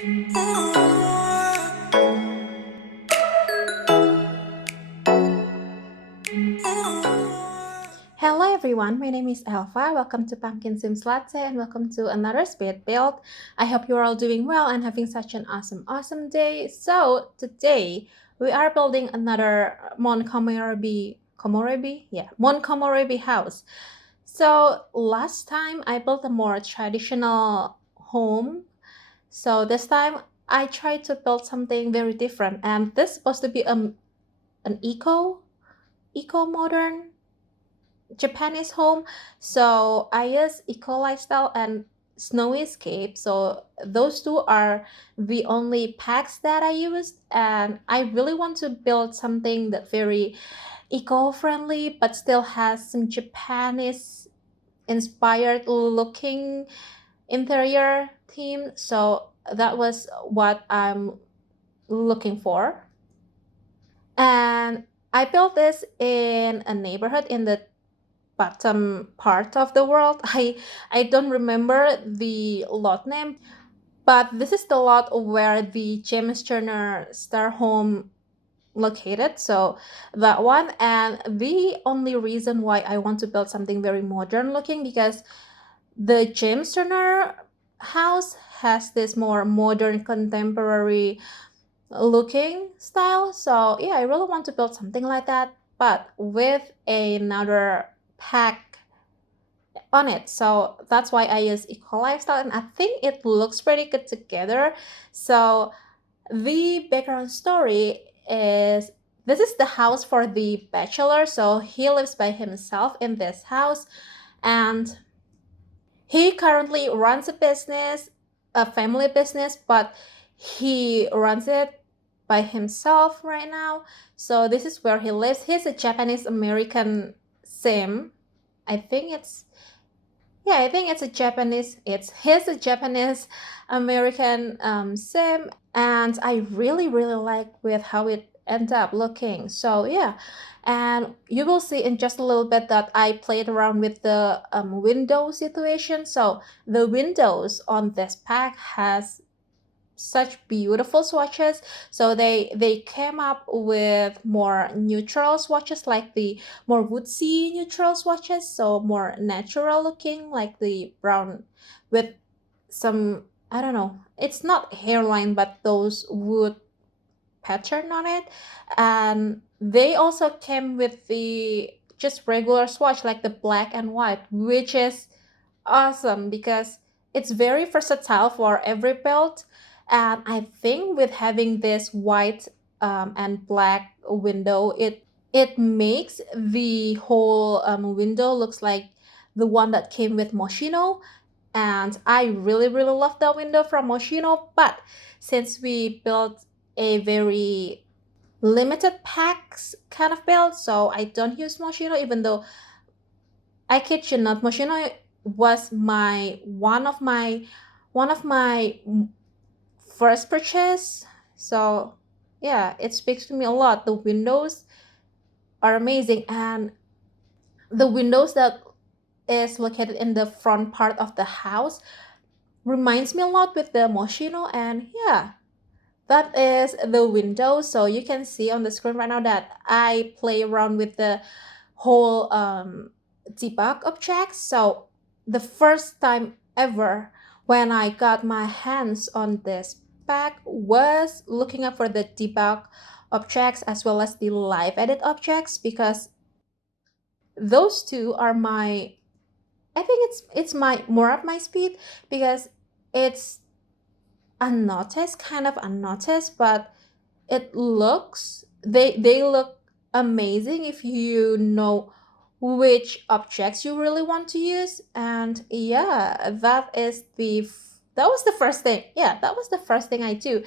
Hello everyone, my name is Alpha. Welcome to Pumpkin Sims Latte and welcome to another speed build. I hope you're all doing well and having such an awesome day. So today we are building another Montgomery house. So last time I built a more traditional home. So this time I tried to build something very different, and this is supposed to be an eco-modern Japanese home. So I use eco lifestyle and snow escape. So those two are the only packs that I used, and I really want to build something that very eco-friendly but still has some Japanese inspired looking interior theme. So that was what I'm looking for. And I built this in a neighborhood in the bottom part of the world. I don't remember the lot name, but this is the lot where the James Turner Star Home located. So that one. And the only reason why I want to build something very modern looking, because the James Turner house has this more modern contemporary looking style. So yeah, I really want to build something like that, but with another pack on it. So that's why I use eco lifestyle, and I think it looks pretty good together. So the background story is, this is the house for the bachelor. So he lives by himself in this house, and he currently runs a business, a family business, but he runs it by himself right now. So this is where he lives. He's a Japanese American sim. I think it's I think it's a Japanese. He's a Japanese American sim, and I really like with how it ends up looking. So yeah, and you will see in just a little bit that I played around with the window situation. So the windows on this pack has such beautiful swatches. So they came up with more neutral swatches, like the more woodsy neutral swatches, so more natural looking, like the brown with some, I don't know, it's not hairline but those wood pattern on it. And they also came with the just regular swatch, like the black and white, which is awesome because it's very versatile for every build. And I think with having this white and black window, it makes the whole window looks like the one that came with Moschino. And I really love the window from Moschino. But since we built a very limited packs kind of build, so I don't use Moschino, even though I kid you not, Moschino was one of my first purchase. So yeah, it speaks to me a lot. The windows are amazing, and the windows that is located in the front part of the house reminds me a lot with the Moschino. And yeah, that is the window. So you can see on the screen right now that I play around with the whole debug objects. So the first time ever when I got my hands on this pack was looking up for the debug objects as well as the live edit objects, because those two are my, I think it's my more of my speed, because it's unnoticed, kind of unnoticed, but it looks, they look amazing if you know which objects you really want to use. And yeah, that was the first thing. Yeah, that was the first thing I do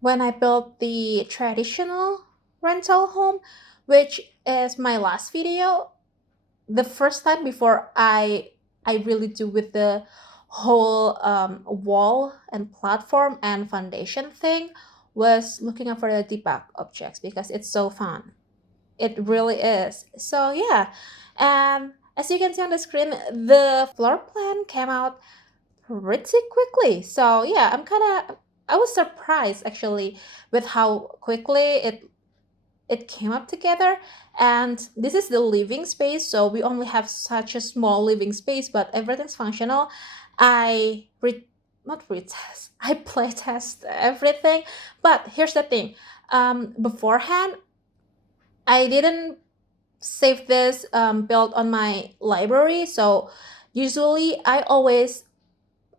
when I built the traditional rental home, which is my last video. The first time before I really do with the whole wall and platform and foundation thing was looking up for the debug objects, because it's so fun. It really is. So yeah, and as you can see on the screen, the floor plan came out pretty quickly. So yeah, I was surprised actually with how quickly it came up together. And this is the living space, so we only have such a small living space, but everything's functional. I not retest, I play test everything. But here's the thing, beforehand I didn't save this build on my library. So usually I always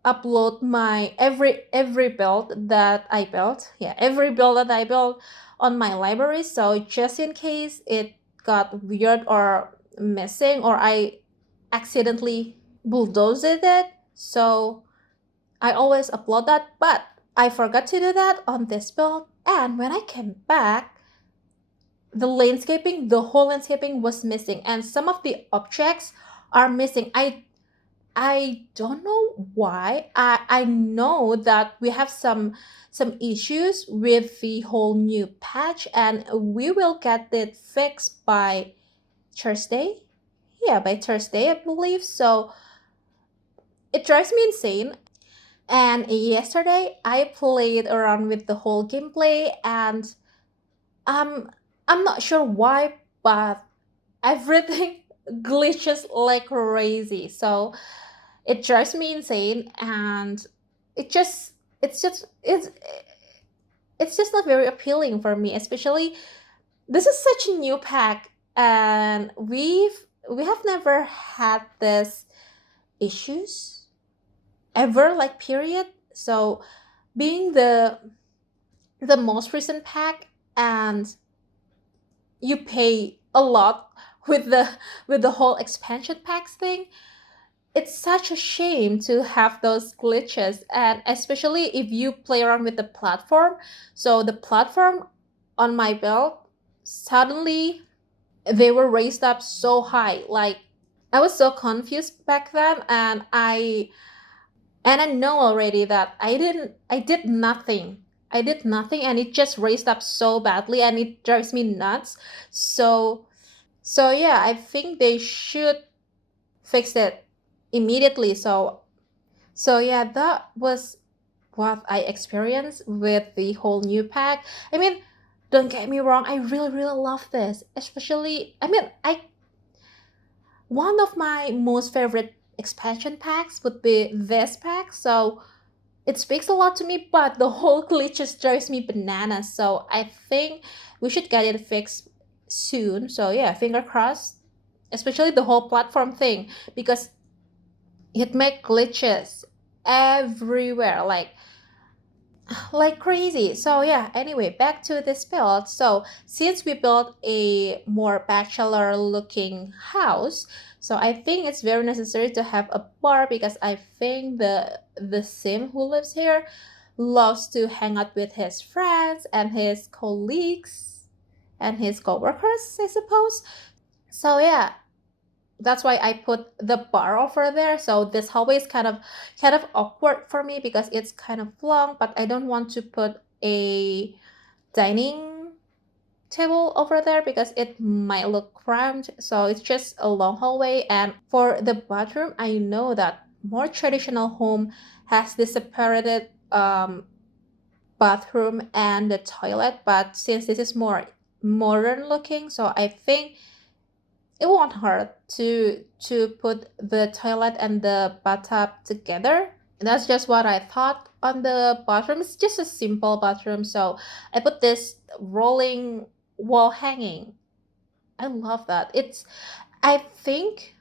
upload my every build that I built. Yeah, every build that I built on my library. So just in case it got weird or missing, or I accidentally bulldozed it, so I always upload that. But I forgot to do that on this build, and when I came back, the whole landscaping was missing, and some of the objects are missing. I don't know why. I know that we have some issues with the whole new patch, and we will get it fixed by Thursday. Yeah, by Thursday, I believe. So it drives me insane. And yesterday I played around with the whole gameplay, and um I'm not sure why, but everything glitches like crazy. So it drives me insane, and it just it's just it's it's just not very appealing for me, especially this is such a new pack, and we have never had this issues ever, like, period. So being the most recent pack, and you pay a lot with the whole expansion packs thing, it's such a shame to have those glitches. And especially if you play around with the platform. So the platform on my build, suddenly they were raised up so high. Like, I was so confused back then, and I know already that I did nothing. I did nothing, and it just raised up so badly, and it drives me nuts. So yeah, I think they should fix it immediately. So yeah, that was what I experienced with the whole new pack. I mean, don't get me wrong, I really really love this. Especially, I mean, I one of my most favorite expansion packs would be this pack. So it speaks a lot to me, but the whole glitch just drives me bananas. So I think we should get it fixed soon. So yeah, finger crossed. Especially the whole platform thing, because it make glitches everywhere, like crazy. So yeah, anyway, back to this build. So since we built a more bachelor looking house, so I think it's very necessary to have a bar, because I think the sim who lives here loves to hang out with his friends and his colleagues and his coworkers, I suppose. So yeah, that's why I put the bar over there. So this hallway is kind of awkward for me, because it's kind of long, but I don't want to put a dining table over there because it might look cramped. So it's just a long hallway. And for the bathroom, I know that more traditional home has this separated bathroom and the toilet, but since this is more modern looking, so I think it won't hurt to put the toilet and the bathtub together. That's just what I thought on the bathroom. It's just a simple bathroom, so I put this rolling wall hanging. I love that. I think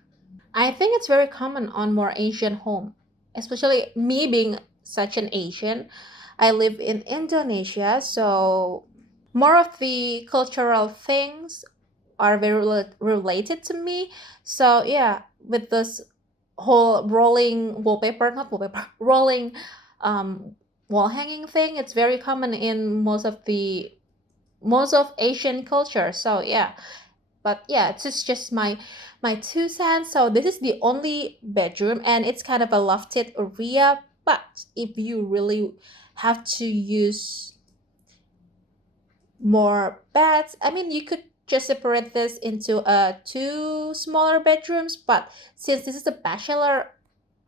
I think it's very common on more Asian home, especially me being such an Asian. I live in Indonesia, so more of the cultural things are very related to me. So yeah, with this whole rolling wallpaper, not wallpaper, rolling wall hanging thing, it's very common in most of Asian culture. So yeah, but yeah, it's just my 2 cents. So this is the only bedroom, and it's kind of a lofted area. But if you really have to use more beds, I mean, you could just separate this into two smaller bedrooms. But since this is a bachelor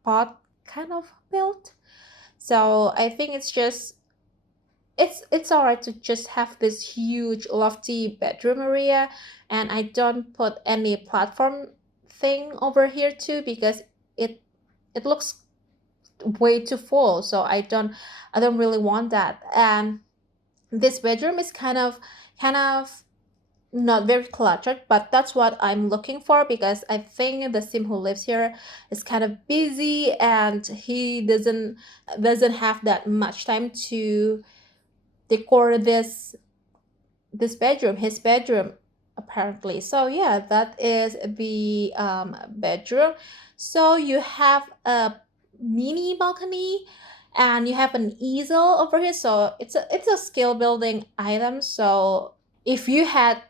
pod kind of built, so I think it's just it's alright to just have this huge lofty bedroom area, and I don't put any platform thing over here too because it it looks way too full, so I don't really want that. And this bedroom is kind of not very cluttered, but that's what I'm looking for because I think the sim who lives here is kind of busy and he doesn't have that much time to decor this bedroom, his bedroom, apparently. So yeah, that is the bedroom. So you have a mini balcony and you have an easel over here, so it's a skill building item. So if you had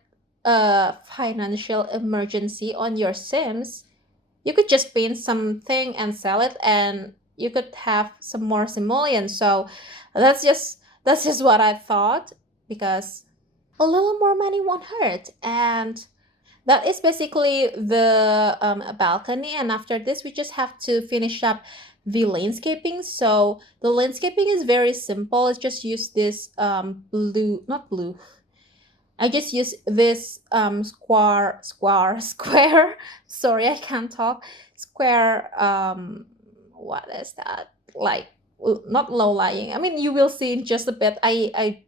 a financial emergency on your sims, you could just paint something and sell it, and you could have some more simoleons. So that's just what I thought, because a little more money won't hurt. And that is basically the balcony. And after this, we just have to finish up the landscaping. So the landscaping is very simple. Let's just use this blue, not blue, I just use this square. Sorry, I can't talk. Square. What is that? Like, not low lying. I mean, you will see in just a bit. I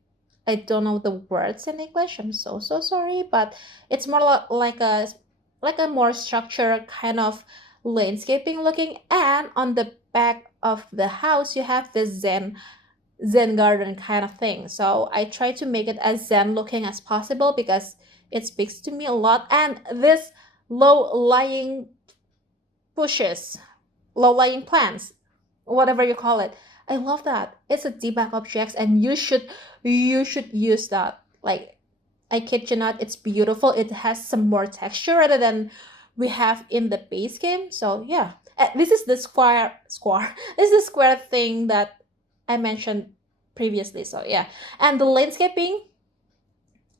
don't know the words in English. I'm so sorry, but it's more like a more structured kind of landscaping looking. And on the back of the house, you have this Zen garden kind of thing. So I try to make it as Zen looking as possible because it speaks to me a lot. And this low lying bushes, low lying plants, whatever you call it, I love that. It's a debug objects, and you should use that. Like, I kid you not, it's beautiful. It has some more texture rather than we have in the base game. So yeah, this is the square. This is the square thing that I mentioned previously. So yeah, and the landscaping,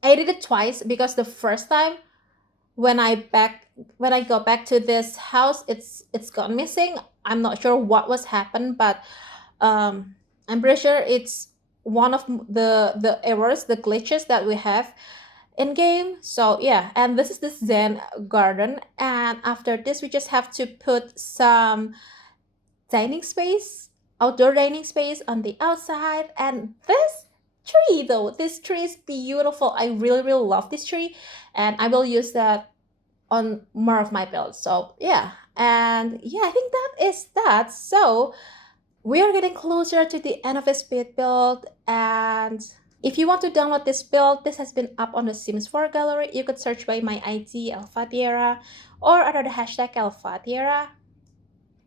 I did it twice because the first time when I go back to this house, it's gone missing. I'm not sure what was happened, but I'm pretty sure it's one of the errors, the glitches that we have in game. So yeah, and this is the Zen garden, and after this we just have to put some dining space, outdoor dining space on the outside. And this tree, though, this tree is beautiful. I really love this tree, and I will use that on more of my builds. So yeah, and yeah, I think that is that. So we are getting closer to the end of this speed build, and if you want to download this build, this has been up on the Sims 4 gallery. You could search by my ID elfathiera or under the hashtag elfathiera.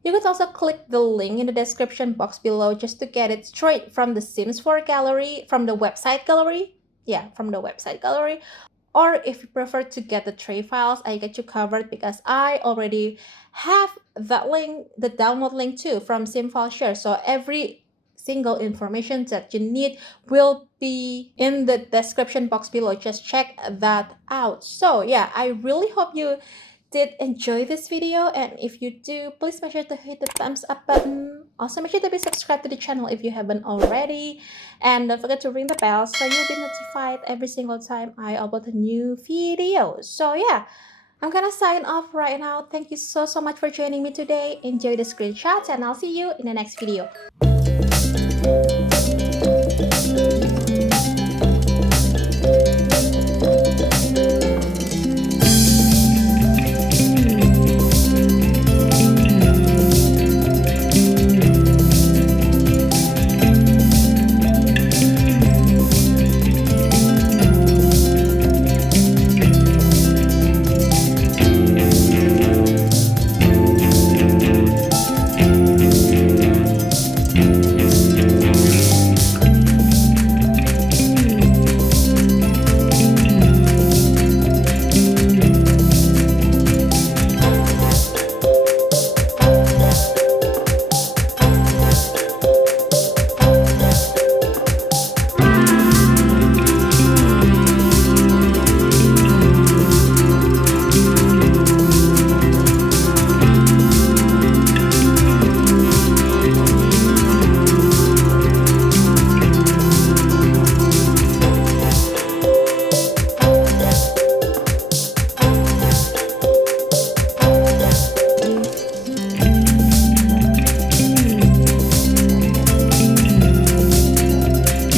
You could also click the link in the description box below just to get it straight from the Sims 4 gallery, from the website gallery. Yeah, from the website gallery. Or if you prefer to get the tray files, I get you covered because I already have that link, the download link too, from SimFileShare. So every single information that you need will be in the description box below. Just check that out. So yeah, I really hope you did enjoy this video, and if you do, please make sure to hit the thumbs up button. Also make sure to be subscribed to the channel if you haven't already, and don't forget to ring the bell so you'll be notified every single time I upload a new video. So yeah, I'm gonna sign off right now. Thank you so much for joining me today. Enjoy the screenshots, and I'll see you in the next video.